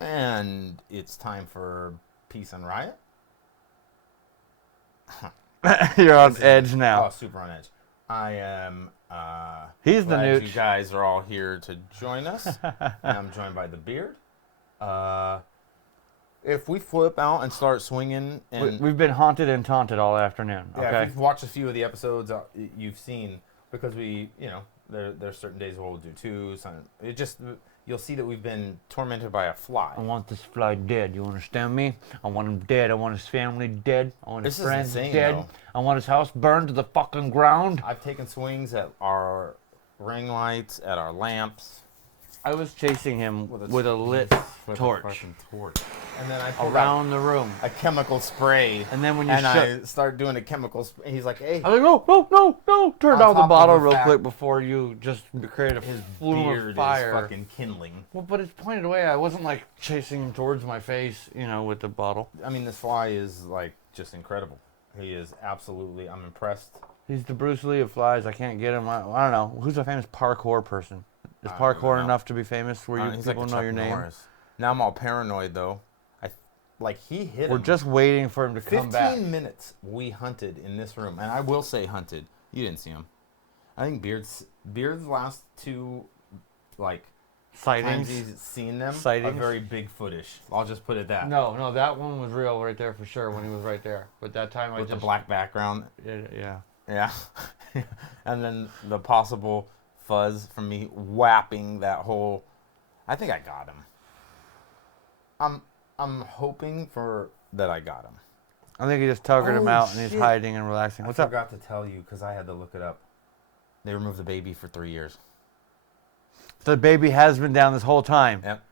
And it's time for Peace and Riot. You're on edge now. Oh, super on edge. I am He's the glad Nooch. you guys are all here to join us. And I'm joined by the Beard. If we flip out and start swinging, and We've been haunted and taunted all afternoon. yeah, Okay. if you've watched a few of the episodes, you've seen, because we, there's certain days where we'll do two. You'll see that we've been tormented by a fly. I want this fly dead. You understand me? I want him dead. I want his family dead. I want his This is friends insane, dead. though. I want his house burned to the fucking ground. I've taken swings at our ring lights, at our lamps. I was chasing him with a lit torch And then I pulled around out the room. a chemical spray. And then when you I start doing a chemical spray. He's like, hey. I was like, no. Turn On down the top of bottle the real fact- quick before you just create a flume Beard of fire. is fucking kindling. Well, but it's pointed away. I wasn't like chasing him towards my face, with the bottle. I mean, this fly is like just incredible. He is absolutely, I'm impressed. He's the Bruce Lee of flies. I can't get him. I don't know. Who's a famous parkour person? Is I don't parkour know. enough to be famous where He's people like know Chuck your name? Norris. Now I'm all paranoid though. He hit him. We're just waiting for him to come 15 back. minutes we hunted in this room. And I will say hunted. You didn't see him. I think Beard's last two, times Sightings. he's seen them Sightings. are very Bigfootish. I'll just put it that. No, that one was real right there for sure when he was right there. But that time With the black background. Yeah. Yeah. And then the possible fuzz from me whapping that whole. I think I got him. I'm hoping that I got him. I think he just tuggered him Oh, out and he's shit. hiding and relaxing. What's I up? forgot to tell you because I had to look it up. They removed the baby for 3 years. The baby has been down this whole time. Yep.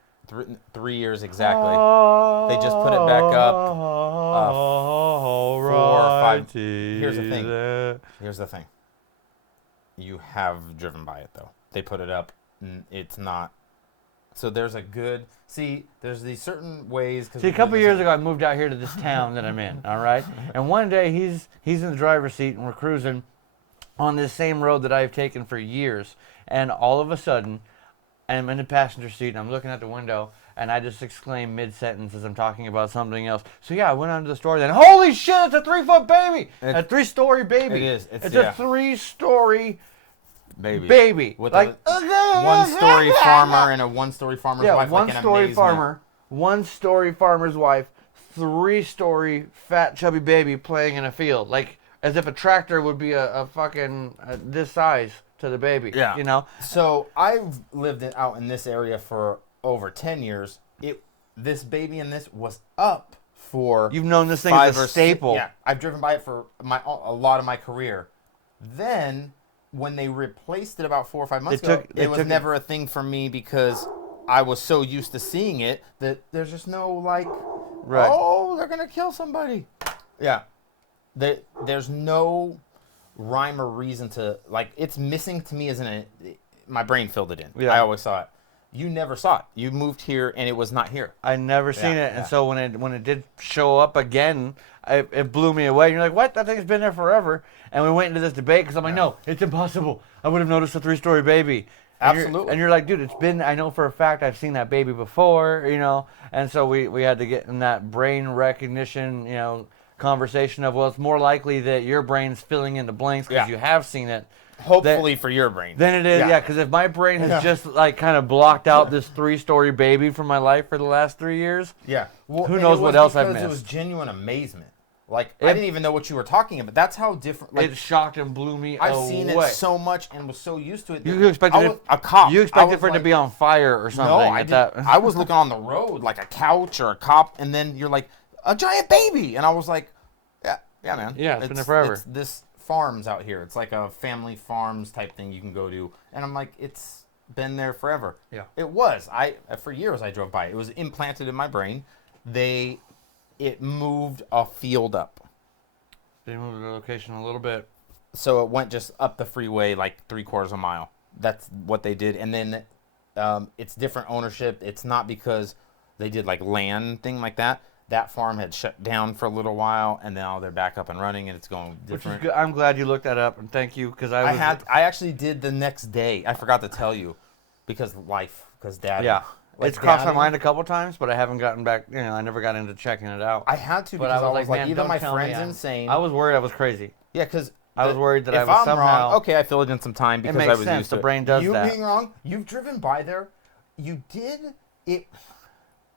3 years exactly. They just put it back up 4 or 5. Here's the thing. You have driven by it though. They put it up. It's not. So there's there's these certain ways. See, a couple years ago, I moved out here to this town that I'm in, all right? And one day, he's in the driver's seat, and we're cruising on this same road that I've taken for years. And all of a sudden, I'm in the passenger seat, and I'm looking out the window, and I just exclaim mid-sentence as I'm talking about something else. So, yeah, I went onto the store, then, holy shit, it's a 3-foot baby! A 3-story baby. It is. It's a 3-story baby. With like a one-story farmer and a one-story farmer's wife. One-story farmer, one-story farmer's wife, 3-story fat chubby baby playing in a field, like as if a tractor would be a fucking this size to the baby. Yeah. So I've lived out in this area for over 10 years. This baby in this was up for. You've known this thing as a staple. Yeah, I've driven by it for a lot of my career. Then when they replaced it about 4 or 5 months ago, it was never a thing for me because I was so used to seeing it that there's just no oh, they're going to kill somebody. Yeah. There's no rhyme or reason to, it's missing to me my brain filled it in. Yeah. I always saw it. You never saw it. You moved here and it was not here. I never seen it, and so when it did show up again, it blew me away. And you're like, what? That thing's been there forever. And we went into this debate because I'm like, no, it's impossible. I would have noticed a 3-story baby. Absolutely. And you're like, dude, I know for a fact I've seen that baby before, And so we had to get in that brain recognition, conversation of, well, it's more likely that your brain's filling in the blanks because you have seen it. Hopefully for your brain. Then it is, because if my brain has just kind of blocked out this 3-story baby from my life for the last 3 years, who knows what else I've missed. It was genuine amazement. I didn't even know what you were talking about. That's how different. It shocked and blew me away. I've seen it so much and was so used to it. You expected a cop. You expected for it to be on fire or something. No, I didn't. I was looking on the road like a couch or a cop, and then you're like a giant baby, and I was like, yeah, man. Yeah, it's been there forever. It's this farms out here. It's like a family farms type thing you can go to, and I'm like, it's been there forever. Yeah, it was. For years I drove by it. It was implanted in my brain. It moved a field up. They moved the location a little bit. So it went just up the freeway like 3/4 mile. That's what they did. And then it's different ownership. It's not because they did land thing like that. That farm had shut down for a little while, and now they're back up and running, and it's going different. Which is good. I'm glad you looked that up, and thank you, because I actually did the next day. I forgot to tell you because Dad. Yeah. Like it's crossed my dadding. mind a couple times, but I haven't gotten back. I never got into checking it out. I had to But because I was like, man, either my don't tell me friend's I'm- insane. I was worried I was crazy. Yeah, because I was worried that I if was I'm somehow. wrong, okay, I filled in some time because it makes I was sense. used The to brain does you that. being wrong. You've driven by there. You did it.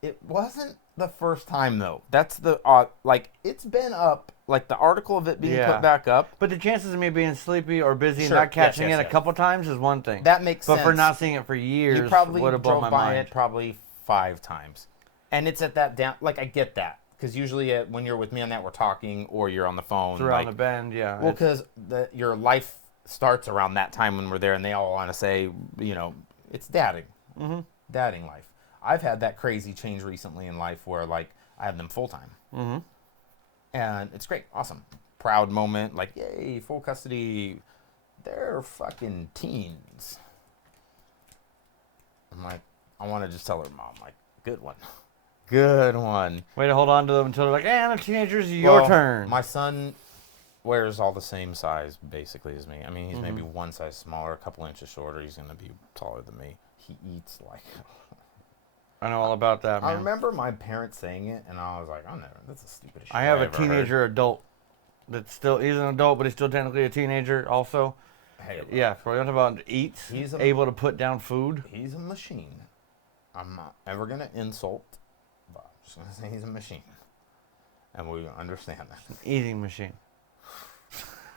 It wasn't the first time though. That's the like it's been up. Like the article of it being put back up. But the chances of me being sleepy or busy and Sure, not catching yes, it yes. a couple times is one thing. That makes sense. But for not seeing it for years, You probably would have blown drove my by mind. it probably 5 times, and it's at that down. Like I get that because usually when you're with me on that, we're talking or you're on the phone. Around the bend, yeah. Well, because your life starts around that time when we're there, and they all want to say, it's dadding, dadding life. I've had that crazy change recently in life where like I have them full time, and it's great, awesome, proud moment. Like yay, full custody. They're fucking teens. I'm like, I want to just tell her mom, like, good one. Good one. Way to hold on to them until they're like, I'm a teenager, it's your turn. My son wears all the same size, basically, as me. I mean, he's maybe one size smaller, a couple inches shorter. He's going to be taller than me. He eats like... I know all about that, man. I remember my parents saying it, and I was like, oh, no, that's the stupidest shit I have a ever teenager heard. adult that's still, he's an adult, but he's still technically a teenager also. Hey, look, Yeah, for about eats, He's able to put down food. he's a machine. I'm not ever going to insult, but I'm just going to say he's a machine. And we understand that. Eating machine.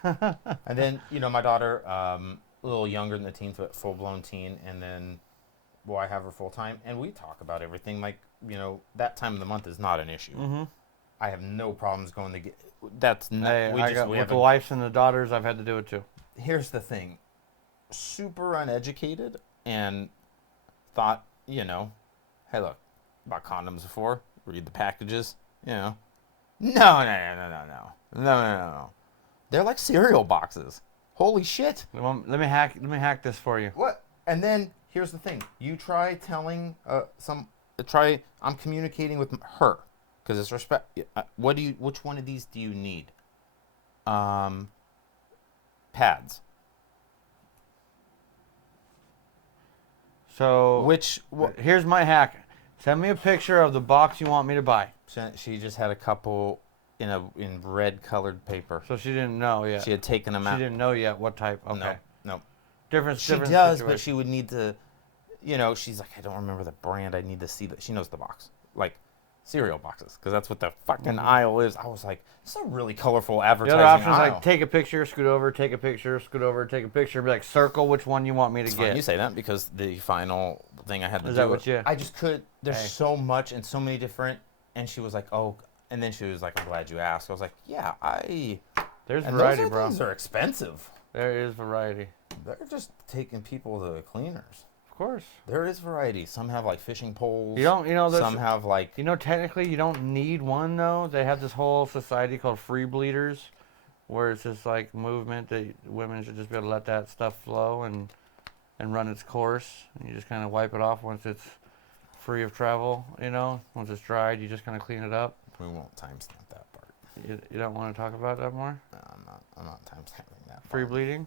And then, my daughter, a little younger than the teens, but full-blown teen. And then, I have her full-time. And we talk about everything. Like, that time of the month is not an issue. I have no problems going to get... That's not... Hey, with the wives and the daughters, I've had to do it too. Here's the thing. Super uneducated and thought, hey, look, bought condoms before. Read the packages, No. They're like cereal boxes. Holy shit. Let me hack this for you. What? And then here's the thing. You try telling I'm communicating with her because it's respect. Which one of these do you need? Pads. So here's my hack. Send me a picture of the box you want me to buy. She just had a couple in red colored paper. So she didn't know yet. She had taken them out. She didn't know yet what type. Okay. No. Different. She does, situation. but she would need to. She's like, I don't remember the brand. I need to see that. She knows the box, like cereal boxes, because that's what the fucking aisle is. I was like, it's a really colorful The advertising other option is aisle. like take a picture, scoot over, take a picture, scoot over, take a picture, be like circle which one you want me to It's get. fine you say that because the final thing I had to Is do. that what you? I just could. There's Hey. so much and so many different. And she was like, oh, and then she was like, I'm glad you asked. I was like, yeah, There's and variety, those bro. things are expensive. There is variety. They're just taking people to the cleaners. Of course. There is variety. Some have like fishing poles. There's Some have like. technically you don't need one though. They have this whole society called free bleeders, where it's just like movement that women should just be able to let that stuff flow and run its course. And you just kind of wipe it off once it's free of travel. Once it's dried, you just kind of clean it up. We won't timestamp that part. You don't want to talk about that more? No, I'm not timestamping that. Free part. bleeding?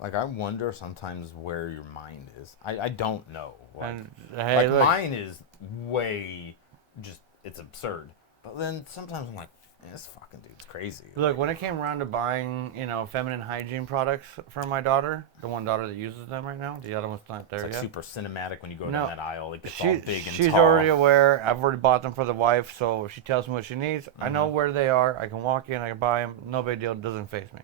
Like I wonder sometimes where your mind is. I don't know. Like, And hey, look, mine is way just it's absurd. But then sometimes I'm like, this fucking dude's crazy. look, when it came around to buying, feminine hygiene products for my daughter, the one daughter that uses them right now, the other one's not there It's like yet. super cinematic when you go No, down that aisle. It gets all big and she's tall. already aware. I've already bought them for the wife, so if she tells me what she needs, I know where they are. I can walk in, I can buy them. No big deal. It doesn't faze me.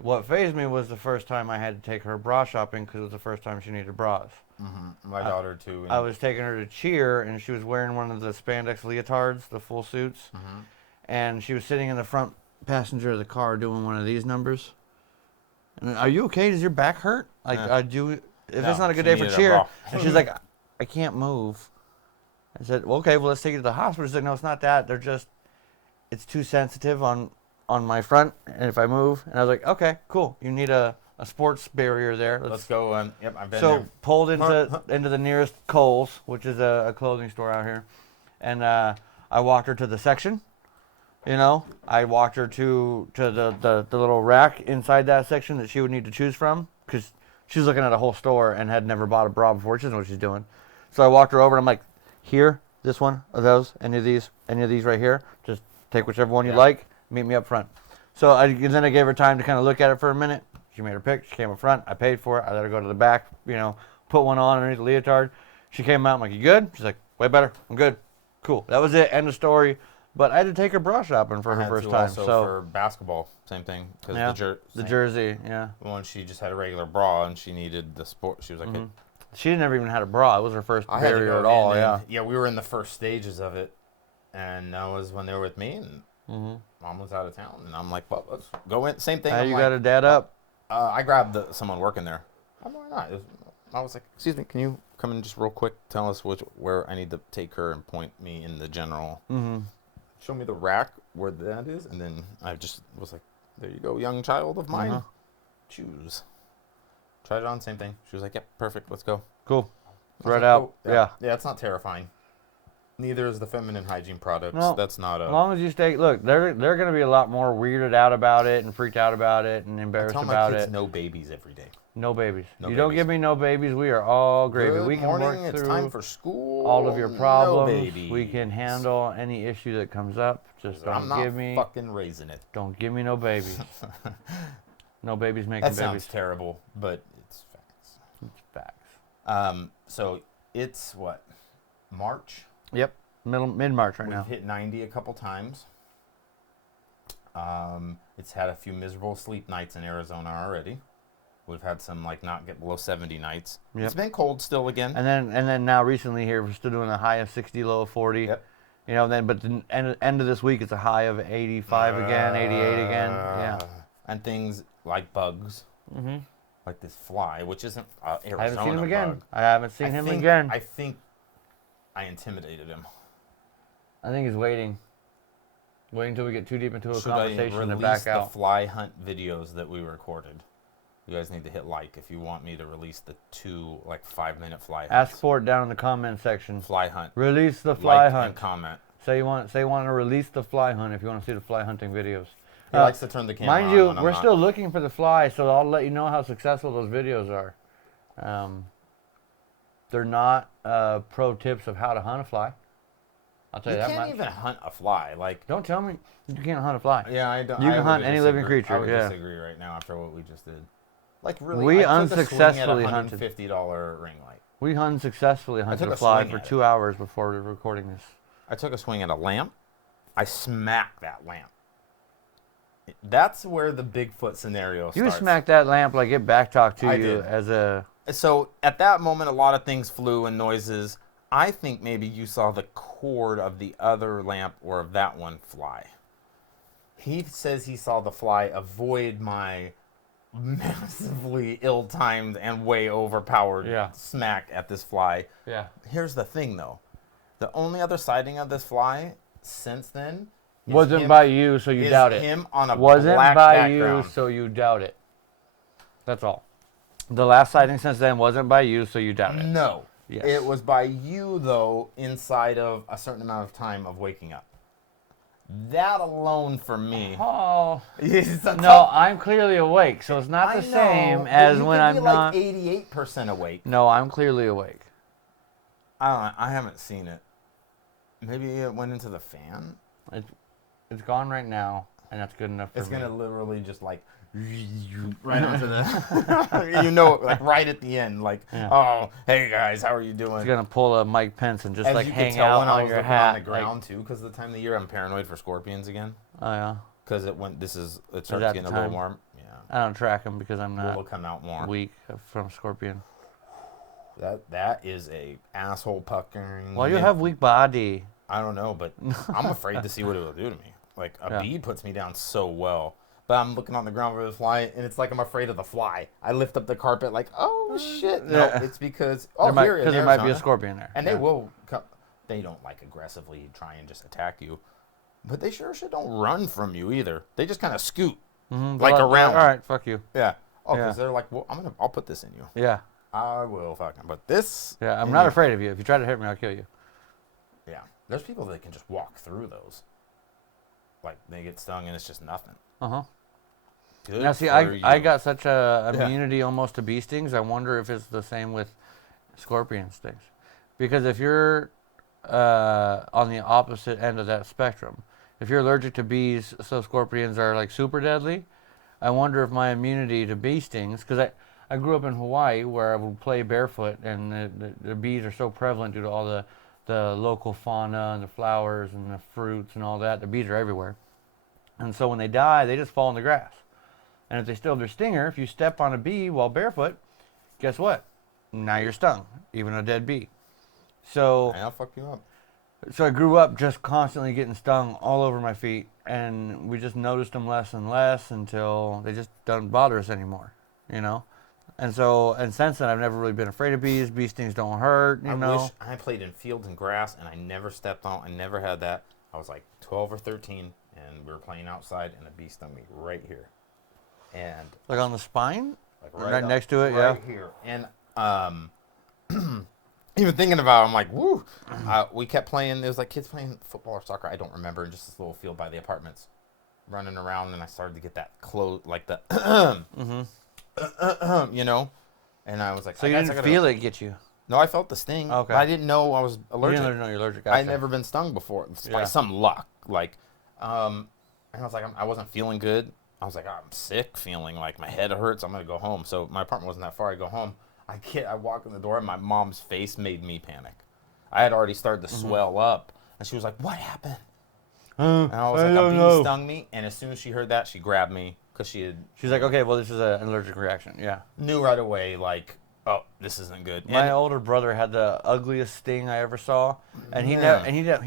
What fazed me was the first time I had to take her bra shopping because it was the first time she needed bras. My daughter too. I was taking her to cheer, and she was wearing one of the spandex leotards, the full suits, and she was sitting in the front passenger of the car doing one of these numbers. And are you okay? Does your back hurt? Like, if it's not a good day for cheer, and she's like, I can't move. I said, well, okay, well, let's take you to the hospital. She's like, no, it's not that. It's too sensitive on my front, and if I move, and I was like, okay, cool. You need a sports barrier there. Let's go. Yep, I've been So there. pulled into the nearest Kohl's, which is a clothing store out here, and I walked her to the section. I walked her to the little rack inside that section that she would need to choose from because she was looking at a whole store and had never bought a bra before. She doesn't know what she's doing. So I walked her over and I'm like, here, this one, of those, any of these right here. Just take whichever one you like. Meet me up front. So then I gave her time to kind of look at it for a minute. She made her pick. She came up front. I paid for it. I let her go to the back, put one on underneath the leotard. She came out. I'm like, you good? She's like, way better. I'm good. Cool. That was it. End of story. But I had to take her bra shopping for her first time. Also so for basketball, same thing. The jersey, yeah. When she just had a regular bra and she needed the sport, she was like, she never even had a bra. It was her first barrier at all. Yeah, we were in the first stages of it, and that was when they were with me, and Mom was out of town, and I'm like, well, let's go in. Same thing. How you got her dad up? I grabbed someone working there. Why not? I was like, excuse me, can you come in just real quick? Tell us where I need to take her and point me in the general. Show me the rack where that is, and then I just was like, there you go, young child of mine. Choose. Tried it on, same thing. She was like, yep, perfect, let's go. Cool. Right out. Cool. Yeah, it's not terrifying. Neither is the feminine hygiene products. No, that's not a... As long as you stay... Look, they're going to be a lot more weirded out about it and freaked out about it and embarrassed about it. I tell my kids no babies every day. No babies. Don't give me no babies. We are all gravy. We can work through it's time for school. All of your problems. No babies. We can handle any issue that comes up. Just don't give me... I'm not fucking raising it. Don't give me no babies. No babies making babies. That sounds terrible, but it's facts. It's facts. So it's what? March? Yep. Mid-March right now. We've hit 90 a couple times. It's had a few miserable sleep nights in Arizona already. We've had some not get below 70 nights. Yep. It's been cold still again. And then now recently here we're still doing a high of 60, low of 40. Yep. But the end of this week it's a high of 85 again, 88 again. Yeah. And things like bugs. Like this fly, which isn't Arizona I haven't seen him again. Bug. I haven't seen him again. I think I intimidated him. I think he's waiting. Waiting until we get too deep into a Should conversation I and back out. the fly hunt videos that we recorded? You guys need to hit like if you want me to release the 2 5-minute fly hunts. Ask for it down in the comment section. Fly hunt. Release the fly hunt. And comment. Say you want to release the fly hunt if you want to see the fly hunting videos. He likes to turn the camera on. Mind you, we're still looking for the fly, so I'll let you know how successful those videos are. They're not pro tips of how to hunt a fly. I'll tell you that much. You can't even hunt a fly. Don't tell me you can't hunt a fly. Yeah, I don't. You can hunt any living creature. I would disagree right now after what we just did. Really, we unsuccessfully hunted $150 ring light. We unsuccessfully hunted a fly for 2 hours before we were recording this. I took a swing at a lamp. I smacked that lamp. That's where the Bigfoot scenario starts. You smacked that lamp like it backtalked to you as a... So at that moment, a lot of things flew and noises. I think maybe you saw the cord of the other lamp or of that one fly. He says he saw the fly avoid my massively ill-timed and way overpowered smack at this fly. Yeah. Here's the thing, though. The only other sighting of this fly since then... Wasn't by you, so you doubt it. Him on a Wasn't black by background. you, so you doubt it. That's all. The last sighting since then wasn't by you, so you doubt it. No. Yes. It was by you, though, inside of a certain amount of time of waking up. That alone for me. Oh. No, I'm clearly awake, so it's not the same as when I'm not. You could be like 88% awake. No, I'm clearly awake. I don't know. I haven't seen it. Maybe it went into the fan. It's gone right now, and that's good enough for me. It's going to literally just right onto the, right at the end. Oh, hey guys, how are you doing? It's going to pull a Mike Pence and just hang out on your hat. On the ground too, because the time of the year I'm paranoid for scorpions again. Oh, yeah? Because it starts getting a little warm. Yeah. I don't track them because I'm not will come out more. Weak from scorpion. That is a asshole puckering. Well, you have weak body. I don't know, but I'm afraid to see what it will do to me. A bee puts me down so well. But I'm looking on the ground for the fly, and it's like I'm afraid of the fly. I lift up the carpet oh, shit. No, it's because, there might be a scorpion there. And they will come. They don't, aggressively try and just attack you. But they sure shit don't run from you, either. They just kind of scoot, around. All right, fuck you. Yeah. Oh, because they're like, well, I'll put this in you. Yeah. I will fucking put this. Yeah, I'm not afraid of you. If you try to hit me, I'll kill you. Yeah. There's people that can just walk through those. They get stung and it's just nothing. Uh-huh. Good now, see, I got such a immunity almost to bee stings. I wonder if it's the same with scorpion stings. Because if you're on the opposite end of that spectrum, if you're allergic to bees, so scorpions are like super deadly. I wonder if my immunity to bee stings, because I grew up in Hawaii where I would play barefoot, and the bees are so prevalent due to all the local fauna and the flowers and the fruits and all that. The bees are everywhere. And so when they die, they just fall in the grass. And if they still have their stinger, if you step on a bee while barefoot, guess what? Now you're stung, even a dead bee. So I'll fuck you up. So I grew up just constantly getting stung all over my feet, and we just noticed them less and less until they just don't bother us anymore, you know? And since then, I've never really been afraid of bees. Bee stings don't hurt, you know? I wish I played in fields and grass, and I never stepped on, I never had that. I was like 12 or 13, and we were playing outside, and a bee stung me right here. And like on the spine? Like right next to it, yeah. Right here. And even thinking about it, I'm like, woo. We kept playing. There was like kids playing football or soccer. I don't remember. In just this little field by the apartments, running around, and I started to get that close, like the, you know. And I was like, so you didn't feel it get you? No, I felt the sting. Okay. But I didn't know I was allergic. You didn't know you're allergic. I'd never been stung before. It's by some luck. Like, and I was like, I wasn't feeling good. I was like, I'm sick, feeling like my head hurts. I'm gonna go home. So my apartment wasn't that far. I go home. I walk in the door, and my mom's face made me panic. I had already started to swell up, and she was like, "What happened?" And I was like, "A bee stung me." And as soon as she heard that, she grabbed me because She's like, "Okay, well, this is an allergic reaction." Yeah. Knew right away, like, "Oh, this isn't good." My older brother had the ugliest sting I ever saw, and he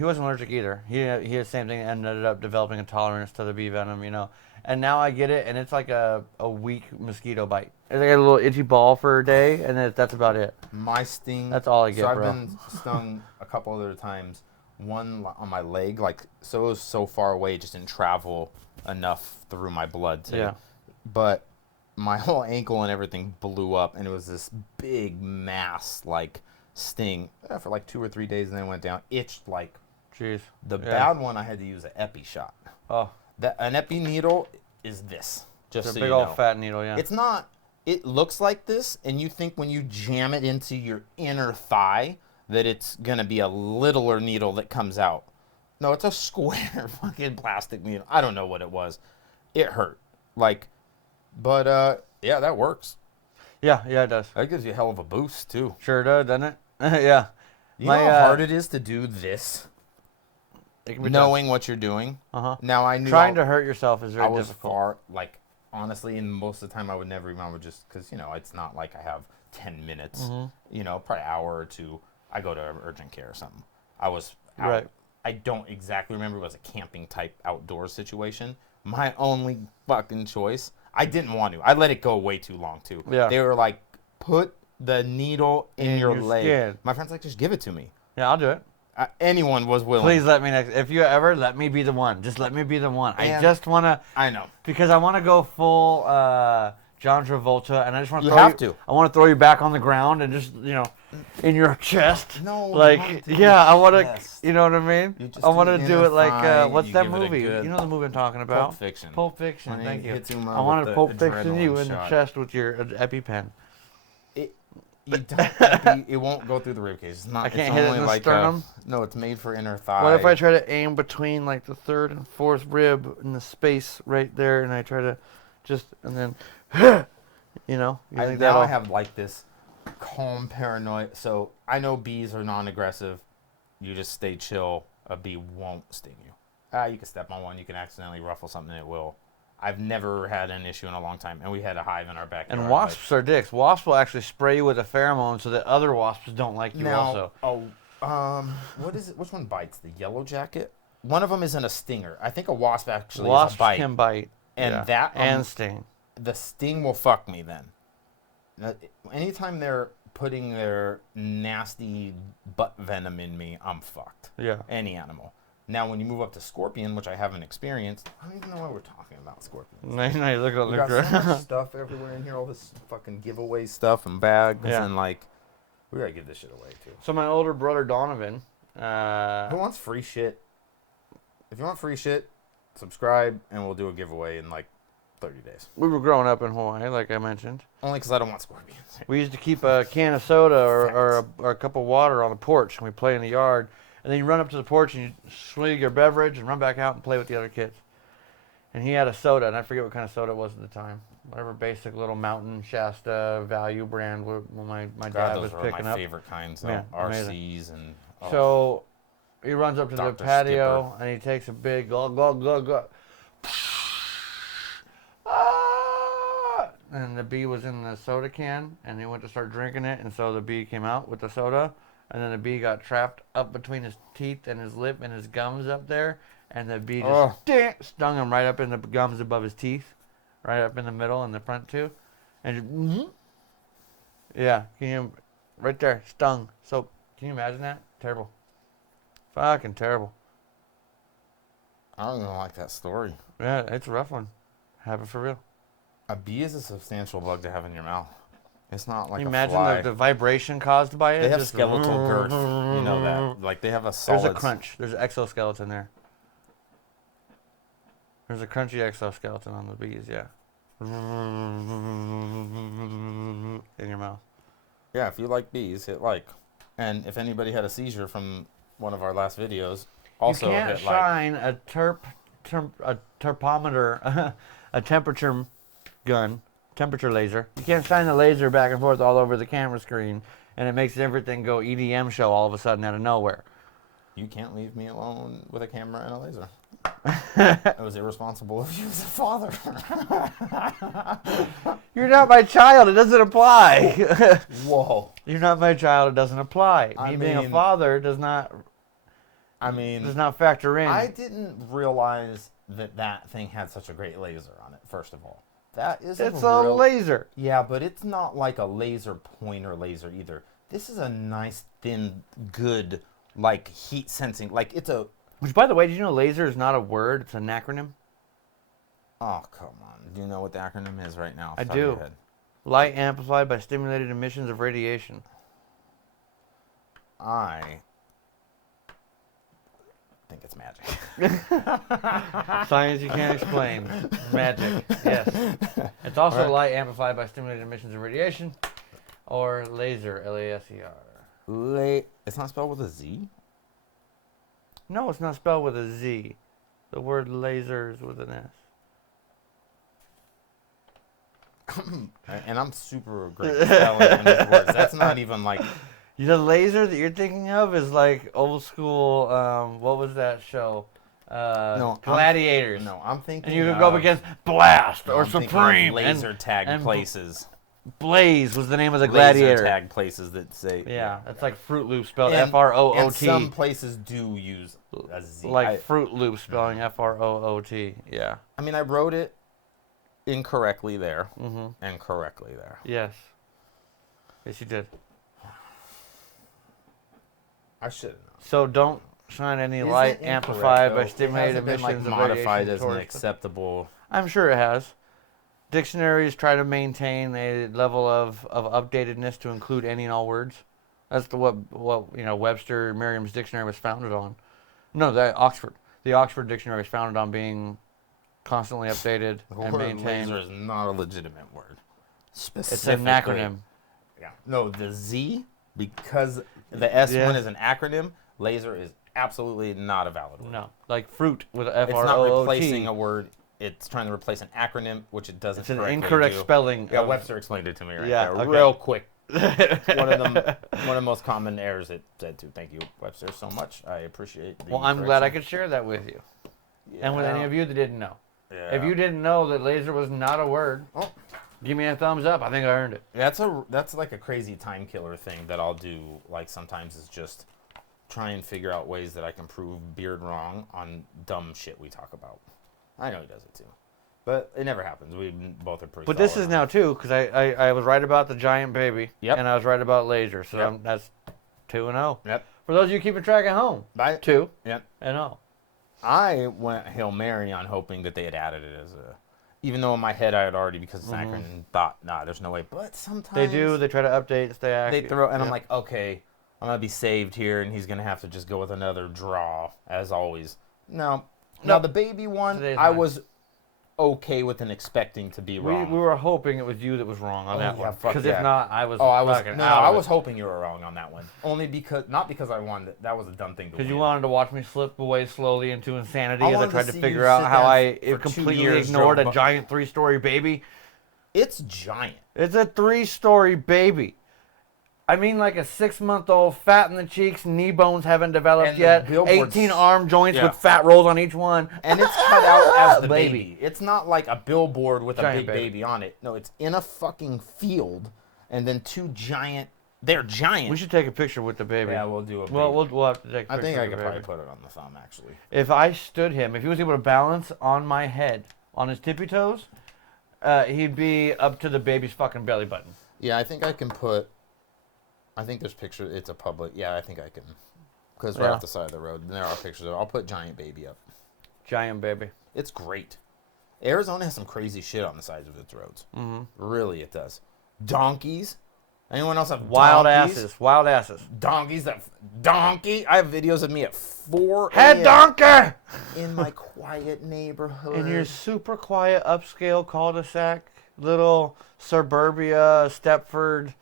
wasn't allergic either. He had the same thing, and ended up developing a tolerance to the bee venom, you know. And now I get it, and it's like a weak mosquito bite. I get a little itchy ball for a day, and that's about it. My sting. That's all I get, so bro. I've been stung a couple other times. One on my leg, like, so it was so far away, it just didn't travel enough through my blood. But my whole ankle and everything blew up, and it was this big mass, like, sting for like 2 or 3 days, and then it went down. Itched like. Jeez. The bad one, I had to use an epi shot. Oh. An epi needle is this. Just it's so a big you old know. fat needle, yeah. It's not. It looks like this, and you think when you jam it into your inner thigh that it's gonna be a littler needle that comes out. No, it's a square fucking plastic needle. I don't know what it was. It hurt. Like, but yeah, that works. Yeah, it does. That gives you a hell of a boost too. Sure does, doesn't it? Yeah. You know how hard it is to do this? Knowing what you're doing. Now I knew trying to hurt yourself is very difficult. I was far, like, honestly, and most of the time I would never even, I would just, because, you know, it's not like I have 10 minutes, you know, probably an hour or two. I go to urgent care or something. I was out. Right. I don't exactly remember. It was a camping type outdoor situation. My only fucking choice. I didn't want to. I let it go way too long too. Yeah. They were like, put the needle in your leg. Skin. My friend's like, just give it to me. Yeah, I'll do it. Anyone was willing. Please let me next. If you ever let me be the one, just let me be the one. And I just want to. I know. Because I want to go full John Travolta, and I just want to. You have to. I want to throw you back on the ground and just, you know, in your chest. No. Like, yeah, I want to. You know what I mean? I want to do it like thigh, what's that movie? You know the movie I'm talking about? Pulp Fiction. Pulp Fiction. When Thank you. I want to Pulp Fiction you in the chest with your EpiPen. It won't go through the ribcage. It's not. I can't it's hit only it in the like sternum. No, it's made for inner thigh. What if I try to aim between like the third and fourth rib in the space right there, and I try to just and then, you know? Now I have like this calm paranoia. So I know bees are non-aggressive. You just stay chill. A bee won't sting you. You can step on one. You can accidentally ruffle something. It will. I've never had an issue in a long time, and we had a hive in our backyard. And wasps are dicks. Wasps will actually spray you with a pheromone so that other wasps don't like you also. What is it? Which one bites? The yellow jacket? One of them isn't a stinger. I think a wasp actually Wasps is a bite. can bite. And and sting. The sting will fuck me then. Anytime they're putting their nasty butt venom in me, I'm fucked. Yeah. Any animal. Now, when you move up to scorpion, which I haven't experienced, I don't even know why we're talking about scorpions. No, look at we got so much stuff everywhere in here, all this fucking giveaway stuff and bags, and like, we gotta give this shit away too. So my older brother Donovan, who wants free shit? If you want free shit, subscribe, and we'll do a giveaway in like 30 days. We were growing up in Hawaii, like I mentioned. Only because I don't want scorpions. We used to keep a can of soda or a cup of water on the porch, and we play in the yard. And then you run up to the porch and you swig your beverage and run back out and play with the other kids. And he had a soda, and I forget what kind of soda it was at the time. Whatever basic little Mountain Shasta value brand my dad was picking up. Those are my favorite kinds. Yeah, RCs and... Oh. So he runs up to Dr. the patio, Skipper. and he takes a big glug, glug, glug, glug. Ah! And the bee was in the soda can, and he went to start drinking it, and so the bee came out with the soda, and then the bee got trapped up between his teeth and his lip and his gums up there, and the bee just stung him right up in the gums above his teeth, right up in the middle and the front too, and just, yeah, right there, stung. So can you imagine that? Terrible, fucking terrible. I don't even like that story. Yeah, it's a rough one. Have it for real. A bee is a substantial bug to have in your mouth. It's not like Can you a imagine fly. the vibration caused by it? They have Just skeletal girth. You know that. Like, they have a solid... There's a crunch. There's an exoskeleton there. There's a crunchy exoskeleton on the bees, yeah. In your mouth. Yeah, if you like bees, hit like. And if anybody had a seizure from one of our last videos, also you can't hit like. shine a terpometer, a temperature gun, temperature laser. You can't shine the laser back and forth all over the camera screen, and it makes everything go EDM show all of a sudden out of nowhere. You can't leave me alone with a camera and a laser. It was irresponsible of you as a father. You're not my child. It doesn't apply. Whoa. You're not my child. It doesn't apply. Me being a father does not factor in. I didn't realize that thing had such a great laser on it, first of all. It's a laser. Yeah, but it's not like a laser pointer laser either. This is a nice, thin, good, like, heat sensing. Like, it's a... Which, by the way, did you know laser is not a word? It's an acronym. Oh, come on. Do you know what the acronym is right now? I do. Light amplified by stimulated emissions of radiation. I think it's magic. Science you can't explain. Magic, yes. It's also light amplified by stimulated emissions of radiation, or laser, L-A-S-E-R. It's not spelled with a Z? No, it's not spelled with a Z. The word laser is with an S. And I'm super great at spelling those words. That's not even like... The laser that you're thinking of is like old school, what was that show? Gladiators. I'm thinking and you could go up against Blast or Supreme. Laser tag places. Blaze was the name of the gladiator. Laser tag places that say... Yeah, it's like Fruit Loops spelled F-R-O-O-T. And some places do use a Z. Like Fruit Loops spelling F-R-O-O-T, yeah. I mean, I wrote it incorrectly there and correctly there. Yes. Yes, you did. I should have known. So don't shine any light amplified by stimulated emissions of modified radiation as an acceptable... I'm sure it has. Dictionaries try to maintain a level of updatedness to include any and all words. That's what Webster Merriam's dictionary was founded on. No, Oxford. The Oxford dictionary was founded on being constantly updated and maintained. Laser is not a legitimate word. It's an acronym. Yeah. No, the Z, because the S one is an acronym, laser is absolutely not a valid word. No, like fruit with F-R-O-O-T. It's not replacing a word. It's trying to replace an acronym, which it doesn't. It's an incorrect spelling. Yeah, Webster explained it to me there, real quick. One of the most common errors it said too. Thank you, Webster, so much. I appreciate the Well, I'm glad I could share that with you. Yeah. And with any of you that didn't know. Yeah. If you didn't know that laser was not a word, give me a thumbs up. I think I earned it. That's like a crazy time killer thing that I'll do. Like sometimes is just try and figure out ways that I can prove Beard wrong on dumb shit we talk about. I know he does it too, but it never happens. We both are pretty. But this is now too, because I was right about the giant baby, and I was right about laser. So that's 2-0. Yep. For those of you keeping track at home, 2. Yep. And 0. I went Hail Mary on hoping that they had added it as a, even though in my head I had already, because it's an acronym, thought, nah, there's no way. But sometimes they do. They try to update, stay active. They throw, and I'm like, okay, I'm gonna be saved here, and he's gonna have to just go with another draw as always. No. Now the baby one, I was okay with and expecting to be wrong. We were hoping it was you that was wrong on that one. Because if not, I was. I was hoping you were wrong on that one. Only because not because I wanted. That was a dumb thing to. Because you wanted to watch me slip away slowly into insanity as I tried to figure out how I completely ignored a giant 3-story baby. It's giant. It's a 3-story baby. I mean, like a 6-month-old, fat in the cheeks, knee bones haven't developed yet, 18 arm joints with fat rolls on each one. And it's cut out as the baby. It's not like a billboard with a big baby on it. No, it's in a fucking field, and then 2 giant. They're giant. We should take a picture with the baby. Yeah, we'll do a. We'll have to take a picture. I think I could probably put it on the thumb, actually. If I stood him, if he was able to balance on my head, on his tippy toes, he'd be up to the baby's fucking belly button. Yeah, I think I can put. I think there's pictures. It's a public. Yeah, I think I can. Because right off the side of the road, and there are pictures. I'll put giant baby up. Giant baby. It's great. Arizona has some crazy shit on the sides of its roads. Mm-hmm. Really, it does. Donkeys. Anyone else have wild donkeys? Asses? Wild asses. Donkeys. Donkey. I have videos of me at 4 a.m. Head donkey! In my quiet neighborhood. In your super quiet upscale cul-de-sac, little suburbia, Stepford.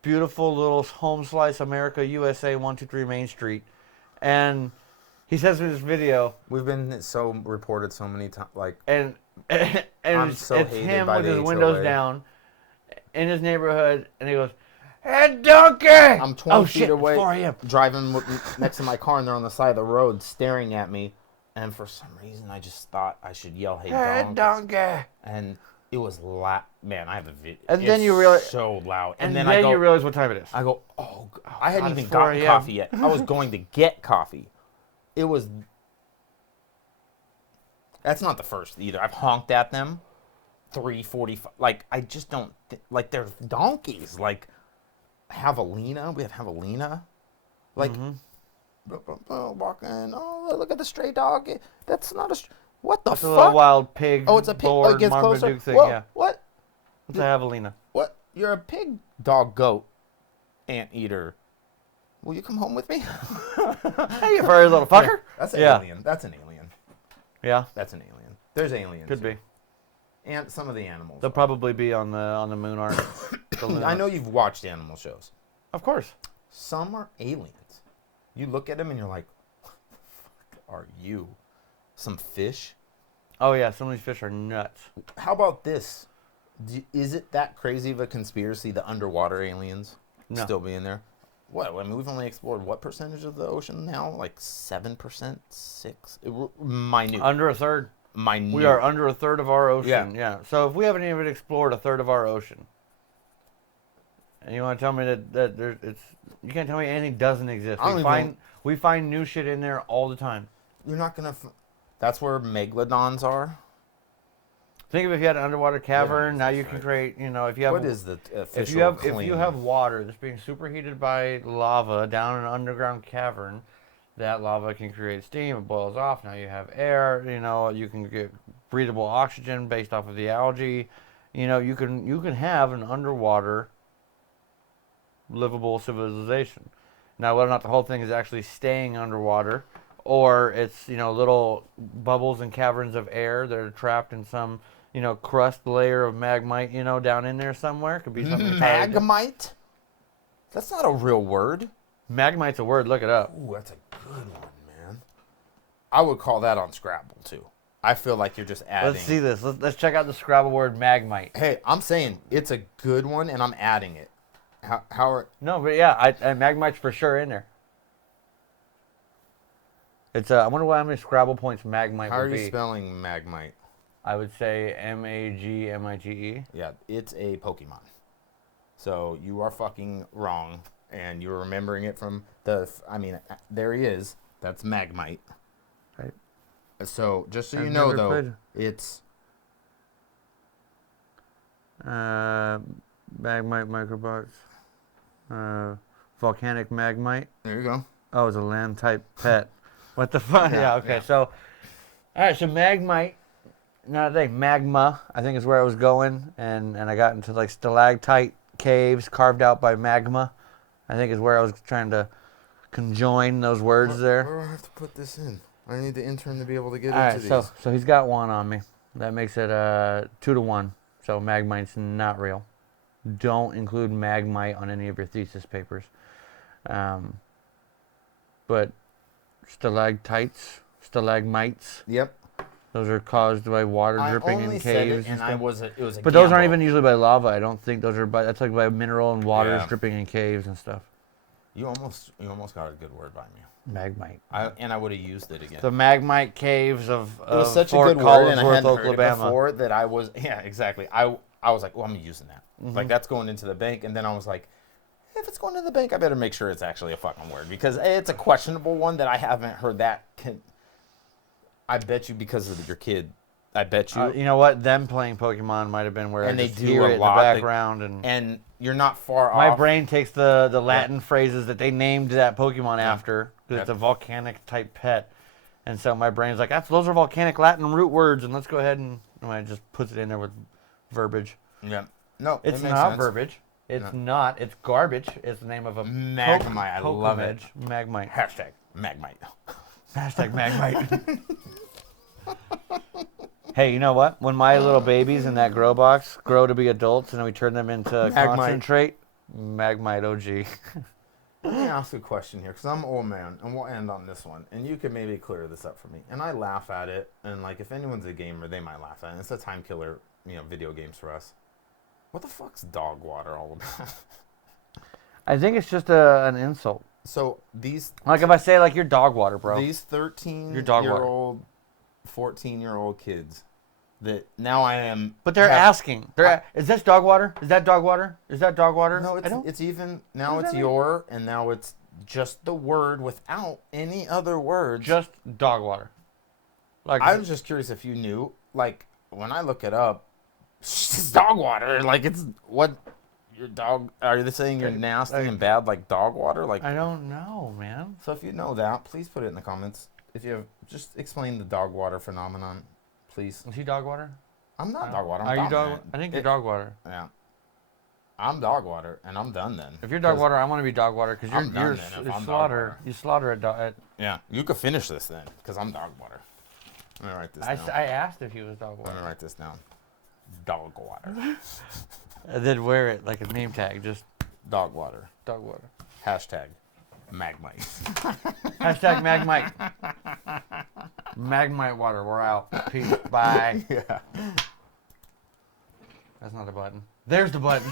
Beautiful little home slice, America, USA, 123 Main Street. And he says in this video... We've been so reported so many times. Like, and it's him with his windows down in his neighborhood. And he goes, "Head donkey!" I'm 20 feet away, 4 a.m. driving next to my car, and they're on the side of the road staring at me. And for some reason, I just thought I should yell, "Hey, donkey!" And... it was loud. Man, I have a video. And then you realize so loud. And then you realize what time it is. I go, oh, I hadn't even gotten coffee yet. I was going to get coffee. It was. That's not the first either. I've honked at them. 3:45. Like I just don't like they're donkeys. Like javelina. We have javelina. Like walking. Oh, look at the stray dog. That's not a. What the fuck? It's a little wild pig. Oh, it's a pig. Oh, it gets closer. Thing, Whoa, yeah. What? It's a javelina. What? You're a pig, dog, goat, anteater. Will you come home with me? Hey, you furry little fucker. That's an alien. That's an alien. Yeah. That's an alien. There's aliens. Could be. And some of the animals. They'll probably be on the moon art. I know you've watched animal shows. Of course. Some are aliens. You look at them and you're like, what the fuck are you? Some fish? Oh, yeah. Some of these fish are nuts. How about this? Is it that crazy of a conspiracy, the underwater aliens still being there? What? I mean, we've only explored what percentage of the ocean now? Like 7%? 6%? Minute. Under a third. Minute. We are under a third of our ocean. Yeah. So if we haven't even explored a third of our ocean, and you want to tell me that there's, you can't tell me anything doesn't exist. We find new shit in there all the time. You're not going to... That's where megalodons are. Think of if you had an underwater cavern. Now you can create. If you have what is the official claim? If you have water that's being superheated by lava down in an underground cavern, that lava can create steam. It boils off. Now you have air. You can get breathable oxygen based off of the algae. You can have an underwater livable civilization. Now whether or not the whole thing is actually staying underwater, or it's, little bubbles and caverns of air that are trapped in some, crust layer of magmite, down in there somewhere. Could be something. Magmite? That's not a real word. Magmite's a word. Look it up. Ooh, that's a good one, man. I would call that on Scrabble, too. I feel like you're just adding. Let's see this. Let's check out the Scrabble word magmite. Hey, I'm saying it's a good one, and I'm adding it. How are... No, but yeah, magmite's for sure in there. It's I wonder how many Scrabble points magmite would be. How are you spelling magmite? I would say Magmite. Yeah, it's a Pokemon. So you are fucking wrong, and you're remembering it from there he is. That's magmite. Right. So just so you know, though, it's magmite microbots, volcanic magmite. There you go. Oh, it's a land type pet. What the fuck? Yeah, okay. Yeah. So, all right, so magmite, magma, I think is where I was going, and I got into like stalactite caves carved out by magma, I think is where I was trying to conjoin those words there. Where do I have to put this in? I need the intern to be able to get all into right, these. So he's got one on me. That makes it 2-1. So Magmite's not real. Don't include Magmite on any of your thesis papers. But stalactites, stalagmites. Yep. Those are caused by water dripping in caves. It was a but those aren't even usually by lava. I don't think those are by. That's like by mineral and water dripping in caves and stuff. You almost got a good word by me. Magmite. I would have used it again. The Magmite caves of it was such Fort a good word, and I hadn't Oklahoma. heard it before that I was exactly. I was like, well, I'm using that. Mm-hmm. Like that's going into the bank, and then I was like, if it's going to the bank, I better make sure it's actually a fucking word because it's a questionable one that I haven't heard that. I bet you because of your kid. I bet you. You know what? Them playing Pokemon might have been where and I they just do hear a it in the lot. background And you're not far off. My brain takes the Latin phrases that they named that Pokemon after because it's a volcanic type pet, and so my brain's like, those are volcanic Latin root words, and let's go ahead and I just puts it in there with verbatimity. Yeah. No, it's not verbiage. It's not. It's garbage. It's the name of a Magmite. I love it. Magmite. Hashtag Magmite. Hashtag Magmite. Hey, you know what? When my little babies in that grow box grow to be adults and then we turn them into concentrate, Magmite OG. Let me ask a question here, because I'm an old man, and we'll end on this one. And you can maybe clear this up for me. And I laugh at it, and like if anyone's a gamer, they might laugh at it. It's a time killer, video games for us. What the fuck's dog water all about? I think it's just an insult. So these... Like if I say like you're dog water, bro. These 13-year-old, 14-year-old kids that now I am... But they're asking. Is this dog water? Is that dog water? Is that dog water? No, it's even... Now it's your, and now it's just the word without any other words. Just dog water. Like I was just curious if you knew. Like, when I look it up, it's dog water. Like, it's what... Your dog, are they saying you're nasty and bad like dog water? Like I don't know, man. So if you know that, please put it in the comments. If you have, just explain the dog water phenomenon, please. Is he dog water? I'm not dog water. Are you dog? I think you're dog water. Yeah. I'm dog water, and I'm done then. If you're dog water, I want to be dog water because you're slaughter. You slaughter a dog. Yeah, you could finish this then because I'm dog water. Let me write this down. I asked if he was dog water. Let me write this down. Dog water. And then wear it like a name tag, just dog water. Dog water. Hashtag Magmite. Hashtag Magmite. Magmite water. We're out. Peace. Bye. Yeah. That's not a button. There's the button.